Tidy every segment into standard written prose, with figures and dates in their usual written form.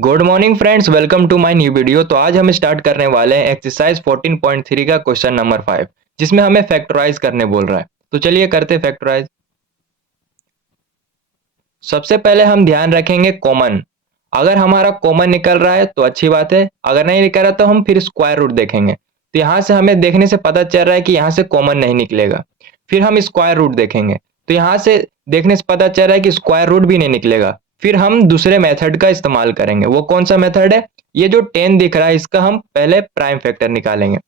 Good morning friends, welcome to my new video. तो आज हम स्टार्ट करने वाले हैं एक्सरसाइज 14.3 का क्वेश्चन नंबर 5, जिसमें हमें फैक्टराइज करने बोल रहा है। तो चलिए करते फैक्टराइज। सबसे पहले हम ध्यान रखेंगे कॉमन। अगर हमारा कॉमन निकल रहा है तो अच्छी बात है, अगर नहीं निकल रहा तो हम फिर स्क्वायर रूट देखेंगे। तो यहाँ से हमें देखने से पता चल रहा है कि यहाँ से कॉमन नहीं निकलेगा। फिर हम स्क्वायर रूट देखेंगे, तो यहाँ से देखने से पता चल रहा है कि स्क्वायर रूट भी नहीं निकलेगा। फिर हम दूसरे मेथड का इस्तेमाल करेंगे। वो कौन सा मेथड है? ये जो 10 दिख रहा है, इसका हम पहले प्राइम फैक्टर निकालेंगे।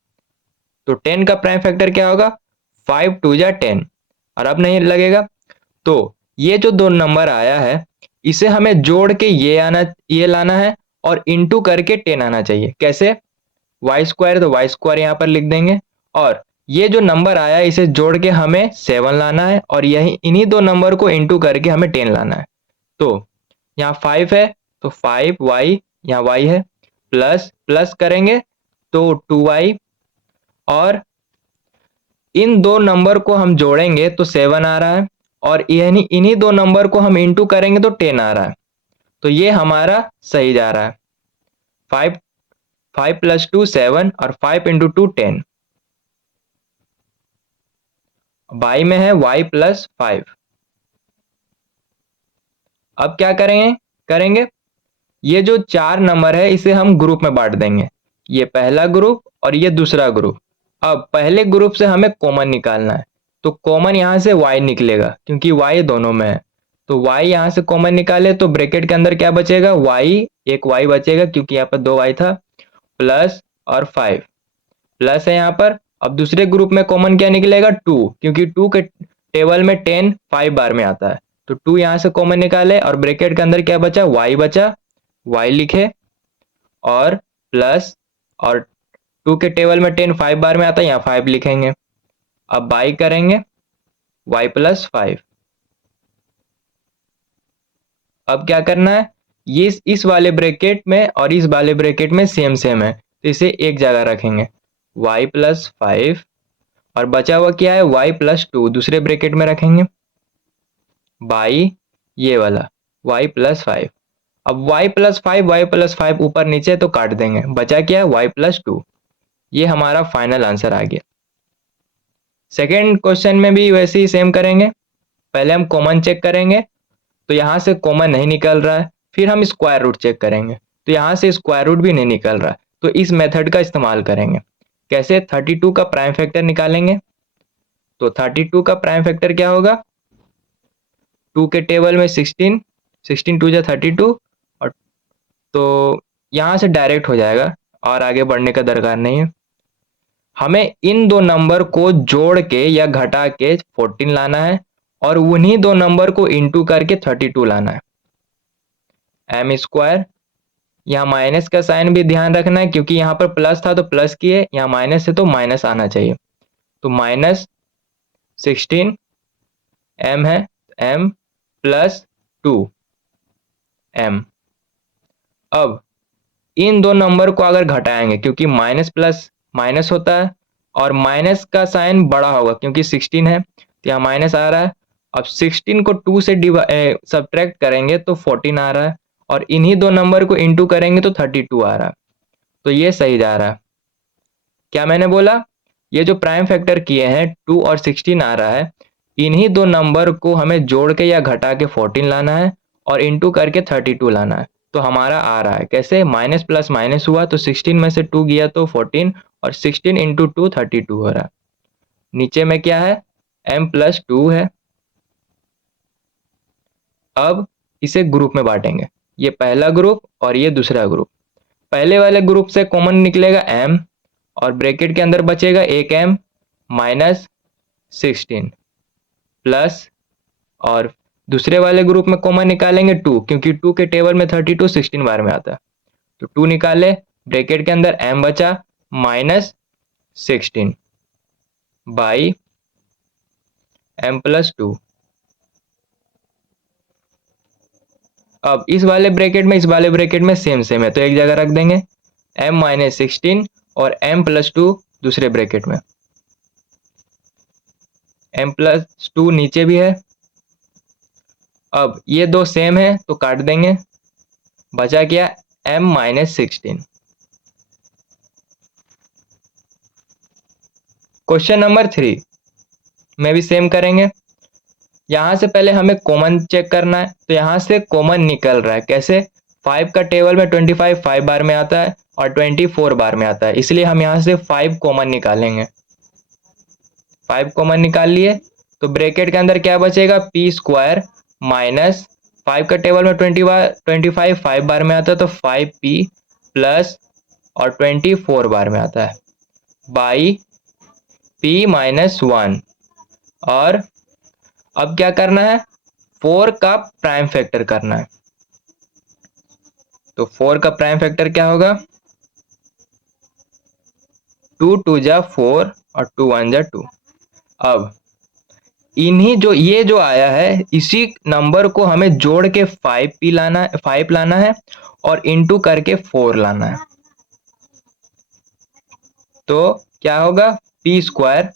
तो 10 का प्राइम फैक्टर क्या होगा? 5 2 जा 10। और अब नहीं लगेगा, तो ये जो दो नंबर आया है, इसे हमें जोड़ के ये लाना है और इनटू करके 10 आना चाहिए। कैसे? वाई स्क्वायर, तो वाई स्क्वायर यहाँ पर लिख देंगे। और ये जो नंबर आया है, इसे जोड़ के हमें 7 लाना है और यही इन्हीं दो नंबर को इनटू करके हमें 10 लाना है। तो यहाँ 5 है, तो 5y, यहाँ y है, प्लस प्लस करेंगे तो 2y, और इन दो नंबर को हम जोड़ेंगे तो 7 आ रहा है, और यानी इन्हीं दो नंबर को हम इंटू करेंगे तो 10 आ रहा है। तो ये हमारा सही जा रहा है। 5 5 प्लस 2 7, और 5 इंटू 2 10। बाई में है y प्लस 5। अब क्या करेंगे ये जो चार नंबर है, इसे हम ग्रुप में बांट देंगे। ये पहला ग्रुप और ये दूसरा ग्रुप। अब पहले ग्रुप से हमें कॉमन निकालना है, तो कॉमन यहाँ से y निकलेगा क्योंकि y दोनों में है। तो y यहाँ से कॉमन निकाले तो ब्रैकेट के अंदर क्या बचेगा? y, एक y बचेगा क्योंकि यहाँ पर 2y था, प्लस और 5 प्लस है यहाँ पर। अब दूसरे ग्रुप में कॉमन क्या निकलेगा? 2, क्योंकि 2 के टेबल में 10 5 बार में आता है। तो 2 यहाँ से कॉमन निकाले और ब्रैकेट के अंदर क्या बचा? y बचा, y लिखे, और प्लस, और 2 के टेबल में 10 5 बार में आता है, यहाँ 5 लिखेंगे। अब बाई करेंगे y प्लस 5। अब क्या करना है? ये इस वाले ब्रैकेट में और इस वाले ब्रैकेट में सेम सेम है, तो इसे एक जगह रखेंगे, y प्लस 5, और बचा हुआ क्या है? y प्लस 2 दूसरे ब्रैकेट में रखेंगे, बाई ये वाला y प्लस 5। अब y प्लस 5 y प्लस 5 ऊपर नीचे तो काट देंगे, बचा क्या? y plus 2। ये हमारा फाइनल आंसर आ गया। सेकेंड क्वेश्चन में भी वैसे ही सेम करेंगे। पहले हम कॉमन चेक करेंगे, तो यहाँ से कॉमन नहीं निकल रहा है। फिर हम स्क्वायर रूट चेक करेंगे, तो यहाँ से स्क्वायर रूट भी नहीं निकल रहा है। तो इस मेथड का इस्तेमाल करेंगे। कैसे? 32 का प्राइम फैक्टर निकालेंगे। तो 32 का प्राइम फैक्टर क्या होगा? 2 के टेबल में 16, 16 2 जा 32, और तो यहाँ से डायरेक्ट हो जाएगा और आगे बढ़ने का दरकार नहीं है। हमें इन दो नंबर को जोड़ के या घटा के 14 लाना है, और उन्हीं दो नंबर को इंटू करके 32 लाना है। एम स्क्वायर, यहाँ माइनस का साइन भी ध्यान रखना है क्योंकि यहाँ पर प्लस था तो प्लस किए, यहाँ माइनस है तो माइनस आना चाहिए। तो माइनस 16 एम है, एम प्लस 2 एम। अब इन दो नंबर को अगर घटाएंगे, क्योंकि माइनस प्लस माइनस होता है, और माइनस का साइन बड़ा होगा क्योंकि 16 है, तो यहाँ माइनस आ रहा है। अब 16 को 2 से सब्ट्रैक्ट करेंगे तो 14 आ रहा है, और इन्हीं दो नंबर को इंटू करेंगे तो 32 आ रहा है। तो ये सही जा रहा है। क्या मैंने बोला? ये जो प्राइम फैक्टर किए हैं 2 और 16 आ रहा है, इन्हीं दो नंबर को हमें जोड़ के या घटा के 14 लाना है और इंटू करके 32 लाना है। तो हमारा आ रहा है कैसे? माइनस प्लस माइनस हुआ तो 16 में से 2 गया तो 14, और 16 इंटू 2 32 हो रहा है। नीचे में क्या है? m प्लस 2 है। अब इसे ग्रुप में बांटेंगे, ये पहला ग्रुप और ये दूसरा ग्रुप। पहले वाले ग्रुप से कॉमन निकलेगा m, और ब्रैकेट के अंदर बचेगा एक m माइनस 16 प्लस, और दूसरे वाले ग्रुप में कॉमन निकालेंगे 2, क्योंकि 2 के टेबल में 32 16 बार में आता है। तो 2 निकाले, ब्रैकेट के अंदर m बचा माइनस 16 बाई m प्लस 2। अब इस वाले ब्रैकेट में इस वाले ब्रैकेट में सेम सेम है, तो एक जगह रख देंगे, m माइनस 16 और m प्लस 2 दूसरे ब्रैकेट में, m प्लस 2 नीचे भी है। अब ये दो सेम है तो काट देंगे, बचा क्या? m minus 16। क्वेश्चन नंबर 3 में भी सेम करेंगे। यहां से पहले हमें कॉमन चेक करना है, तो यहां से कॉमन निकल रहा है कैसे? 5 का टेबल में 25 5 बार में आता है और 24 बार में आता है, इसलिए हम यहां से 5 कॉमन निकालेंगे। 5 कॉमन निकाल लिए तो ब्रैकेट के अंदर क्या बचेगा? पी स्क्वायर माइनस 5 का टेबल में 25 5 बार में आता है तो 5p प्लस और 24 बार में आता है बाई p माइनस 1। और अब क्या करना है? 4 का प्राइम फैक्टर करना है। तो 4 का प्राइम फैक्टर क्या होगा? 2 2 जा 4 और 2 1 जा 2। अब इन्हीं ये जो आया है इसी नंबर को हमें जोड़ के 5 लाना है और इंटू करके 4 लाना है। तो क्या होगा? P square.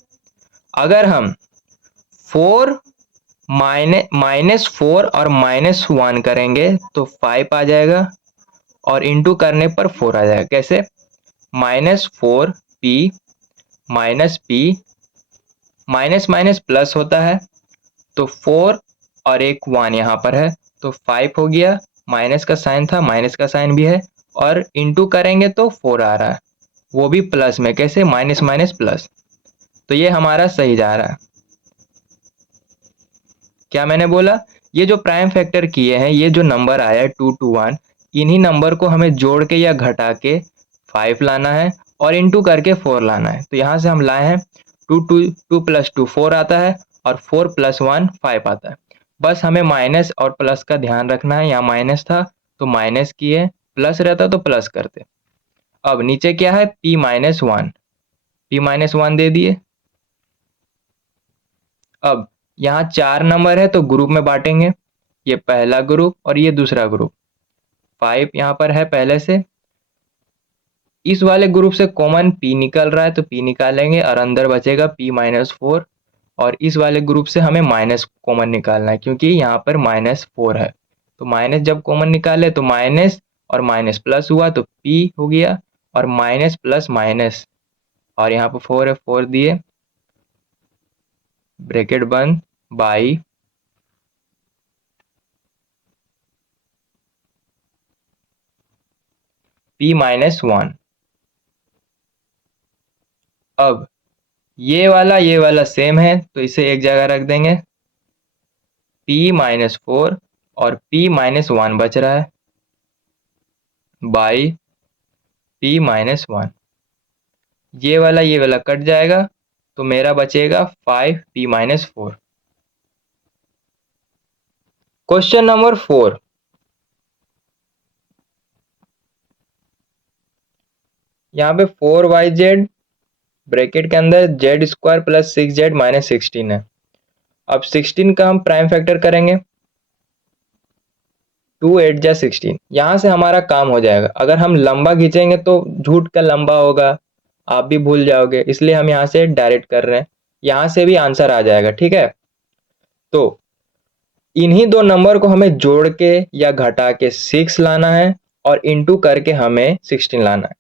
अगर हम 4 -4 और -1 करेंगे तो 5 आ जाएगा और इंटू करने पर 4 आ जाएगा। कैसे? -4p minus p minus minus plus होता है तो 4 और एक 1 यहाँ पर है तो 5 हो गया। माइनस का साइन था, माइनस का साइन भी है और इंटू करेंगे तो 4 आ रहा है, वो भी प्लस में। कैसे? Minus minus plus. तो ये हमारा सही जा रहा है। क्या मैंने बोला? ये जो प्राइम फैक्टर किए हैं, ये जो नंबर आया है 2 2 1, इन्हीं नंबर को हमें जोड़ के या घटा के 5 लाना है और इंटू करके 4 लाना है। तो यहाँ से हम लाए हैं 2 प्लस 2 4 आता है और 4 प्लस 1 5 आता है। बस हमें माइनस और प्लस का ध्यान रखना है। यहाँ माइनस था तो माइनस किए, प्लस रहता तो प्लस करते। अब नीचे क्या है? p माइनस 1, p माइनस 1 दे दिए। अब यहाँ 4 नंबर है तो ग्रुप में बांटेंगे, ये पहला ग्रुप और ये दूसरा ग्रुप। 5 यहाँ पर है पहले से, इस वाले ग्रुप से कॉमन p निकल रहा है तो p निकालेंगे और अंदर बचेगा p माइनस 4। और इस वाले ग्रुप से हमें माइनस कॉमन निकालना है क्योंकि यहाँ पर -4 है। तो माइनस जब कॉमन निकाले तो माइनस और माइनस प्लस हुआ तो p हो गया और माइनस प्लस माइनस और यहाँ पर 4 है, 4 दिए, ब्रैकेट बंद, बाई p माइनस 1। अब ये वाला सेम है तो इसे एक जगह रख देंगे। p माइनस 4 और p माइनस 1 बच रहा है बाई p माइनस 1। ये वाला कट जाएगा तो मेरा बचेगा 5p माइनस 4। क्वेश्चन नंबर 4, यहाँ पे 4yz ब्रैकेट के अंदर Z square plus 6z minus 16 है। अब 16 का हम प्राइम फैक्टर करेंगे, 2 8 जा 16। यहाँ से हमारा काम हो जाएगा। अगर हम लंबा खींचेंगे तो झूठ का लंबा होगा, आप भी भूल जाओगे, इसलिए हम यहाँ से डायरेक्ट कर रहे हैं। यहाँ से भी आंसर आ जाएगा, ठीक है। तो इन्हीं दो नंबर को हमें जोड़ के या घटा के 6 लाना है और इंटू करके हमें 16 लाना है,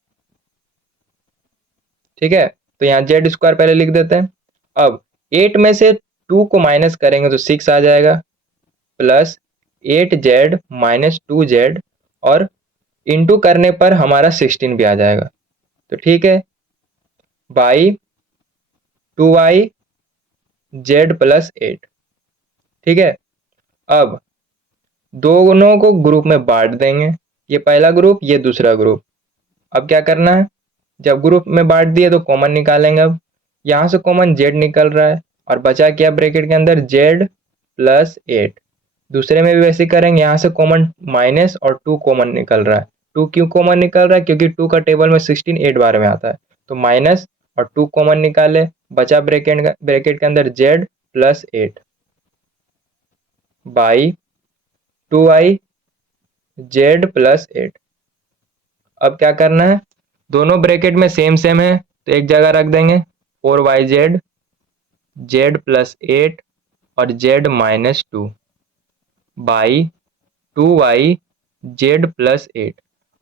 ठीक है। तो यहाँ जेड स्क्वायर पहले लिख देते हैं। अब 8 में से 2 को माइनस करेंगे तो 6 आ जाएगा प्लस 8z माइनस 2z और इंटू करने पर हमारा 16 भी आ जाएगा। तो ठीक है, बाई 2y z प्लस 8, ठीक है। अब दोनों को ग्रुप में बांट देंगे, ये पहला ग्रुप, ये दूसरा ग्रुप। अब क्या करना है? जब ग्रुप में बांट दिए तो कॉमन निकालेंगे। अब यहाँ से कॉमन z निकल रहा है और बचा क्या ब्रैकेट के अंदर? z plus 8। दूसरे में भी वैसे करेंगे, यहाँ से कॉमन माइनस और 2 कॉमन निकल रहा है। 2 क्यों कॉमन निकल रहा है? क्योंकि 2 का टेबल में 16 8 बार में आता है। तो माइनस और 2 कॉमन निकाले, बचा ब्रैकेट के अंदर z plus 8 by 2i z plus 8। अब क्या करना है? दोनों ब्रैकेट में सेम सेम है तो एक जगह रख देंगे, 4yz z प्लस 8 और z minus 2 by 2y z plus 8।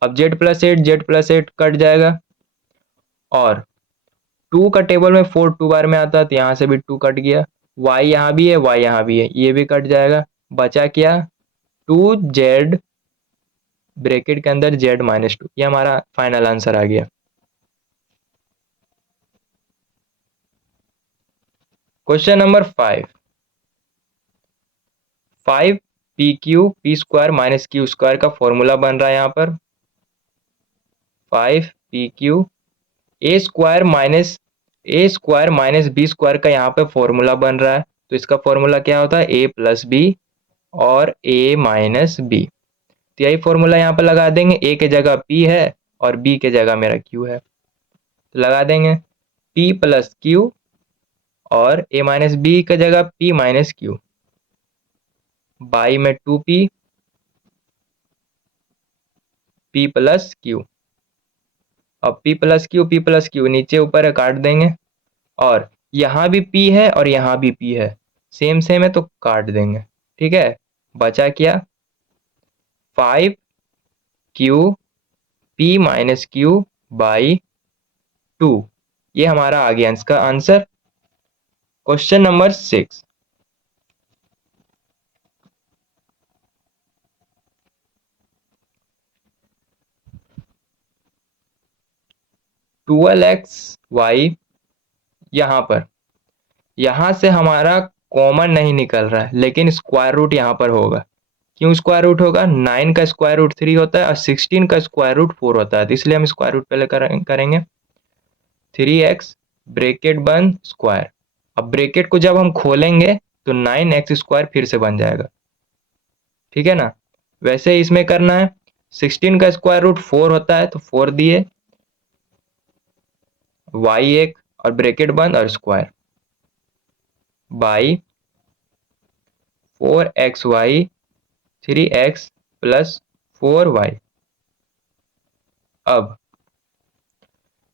अब z+8 कट जाएगा, और 2 का टेबल में 4 2 बार में आता है, तो यहाँ से भी 2 कट गया, y यहाँ भी है, y यहाँ भी है, ये भी कट जाएगा। बचा क्या, 2z ब्रैकेट के अंदर z-2, ये हमारा फाइनल आंसर आ गया। Question number 5 P Q P square minus Q square का फॉर्मूला बन रहा है यहाँ पर। 5 P Q A square minus B square का यहाँ पे फॉर्मूला बन रहा है। तो इसका फॉर्मूला क्या होता है, ए प्लस बी और ए माइनस बी। तो यही फॉर्मूला यहाँ पर लगा देंगे, ए के जगह पी है और बी के जगह मेरा क्यू है, तो लगा देंगे पी प्लस क्यू और ए माइनस बी की जगह पी माइनस क्यू, बाई में 2p p प्लस क्यू। अब p प्लस क्यू नीचे ऊपर काट देंगे, और यहाँ भी p है और यहाँ भी p है, सेम सेम है तो काट देंगे। ठीक है, बचा क्या, 5q p minus Q by 2, ये हमारा आ गया इसका answer. Question number 6, twelve X Y, यहाँ से हमारा कॉमन नहीं निकल रहा है, लेकिन स्क्वायर रूट यहाँ पर होगा। क्यों स्क्वायर रूट होगा, 9 का स्क्वायर रूट 3 होता है और 16 का स्क्वायर रूट 4 होता है, तो इसलिए हम स्क्वायर रूट पहले करेंगे। 3x ब्रैकेट बंद स्क्वायर, अब ब्रैकेट को जब हम खोलेंगे तो 9x स्क्वायर फिर से बन जाएगा, ठीक है ना। वैसे ही इसमें करना है, 16 का स्क्वायर रूट 4 होता है तो 4 दिए, y एक और ब्रैकेट बंद और square, by 4xy 3x plus 4y। अब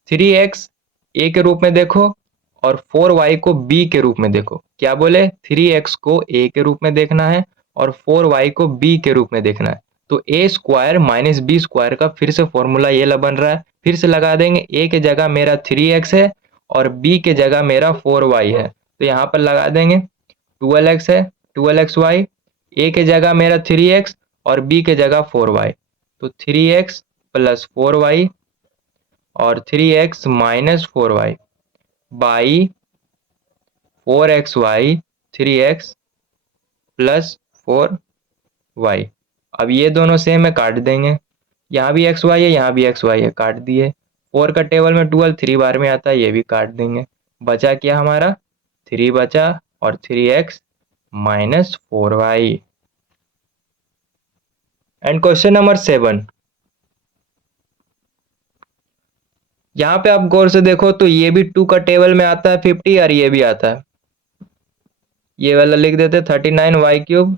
3x a के रूप में देखो और 4y को b के रूप में देखो। क्या बोले, 3x को a के रूप में देखना है और 4y को b के रूप में देखना है। तो a square minus B square का फिर से फॉर्मूला ये बन रहा है, फिर से लगा देंगे। a के जगह मेरा 3x है और b के जगह मेरा 4y है, तो यहाँ पर लगा देंगे 12x है 12xy, a के जगह मेरा 3x और b के जगह 4y, तो 3x प्लस 4y और 3x minus 4y by 4xy 3x plus 4y। अब ये दोनों सेम है, काट देंगे, यहाँ भी xy है यहाँ भी xy है, काट दिए। 4 का टेबल में 12 3 बार में आता है, ये भी काट देंगे। बचा क्या हमारा, 3 बचा और 3x minus 4y। And question number 7, यहाँ पे आप गौर से देखो तो ये भी 2 का टेबल में आता है 50 और ये भी आता है, ये वाला लिख देते 39y3।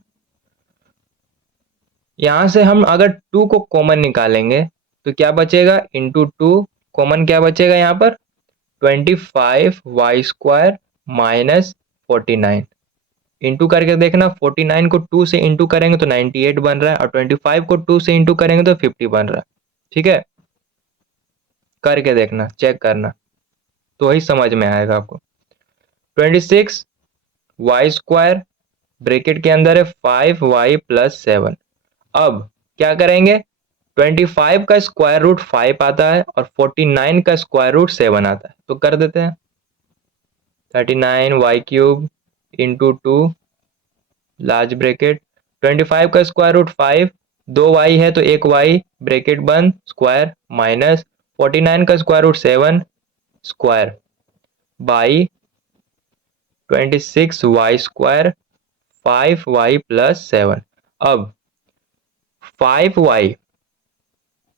यहाँ से हम अगर 2 को कॉमन निकालेंगे तो क्या बचेगा, इंटू 2 कॉमन क्या बचेगा यहाँ पर, 25y² माइनस 49। इंटू करके देखना, 49 को 2 से इंटू करेंगे तो 98 बन रहा है और 25 को 2 से इंटू करेंगे तो 50 बन रहा है। ठीक है, करके देखना, चेक करना, तो वही समझ में आएगा आपको। 26y² ब्रैकेट के अंदर है 5y प्लस 7। अब क्या करेंगे, 25 का स्क्वायर रूट 5 आता है और 49 का स्क्वायर रूट 7 आता है, तो कर देते हैं 39y³ इंटू 2 लार्ज ब्रैकेट, 25 का स्क्वायर रूट 5, 2y है तो एक y ब्रैकेट बंद स्क्वायर, माइनस 49 का square root 7 square by 26y² 5y plus 7। अब 5y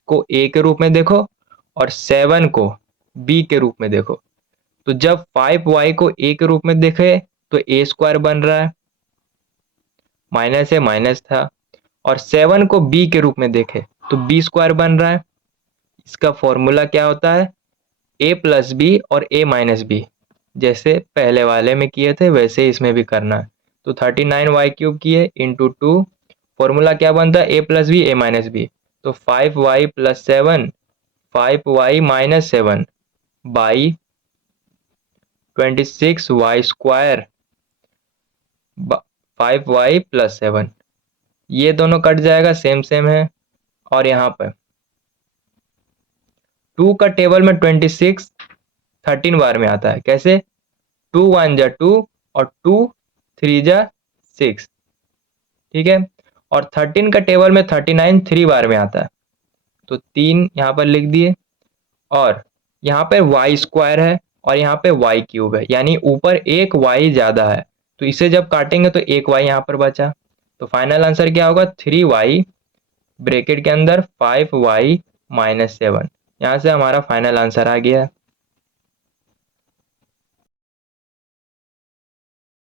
को a के रूप में देखो और 7 को b के रूप में देखो, तो जब 5y को a के रूप में देखे तो a² बन रहा है, माइनस है माइनस था, और 7 को b के रूप में देखे तो b² बन रहा है। इसका फॉर्मूला क्या होता है, a प्लस बी और a माइनस बी, जैसे पहले वाले में किए थे वैसे इसमें भी करना है। तो 39y³ किए इंटू 2, फॉर्मूला क्या बनता है, a plus B a minus B, तो 5y plus 7 5y minus 7 by 26y square 5y plus 7। ये दोनों कट जाएगा, सेम सेम है। और यहाँ पर 2 का टेबल में 26 13 बार में आता है। कैसे? 2 1 जा 2 और 2 3 जा 6, ठीक है। और 13 का टेबल में 39 3 बार में आता है, तो 3 यहाँ पर लिख दिए। और यहाँ पे वाई स्क्वायर है और यहाँ पे वाई क्यूब है, यानी ऊपर एक वाई ज्यादा है, तो इसे जब काटेंगे तो एक वाई यहाँ पर बचा। तो फाइनल आंसर क्या होगा? 3y ब्रैकेट के अंदर 5y माइनस 7। यहाँ से हमारा फाइनल आंसर आ गया।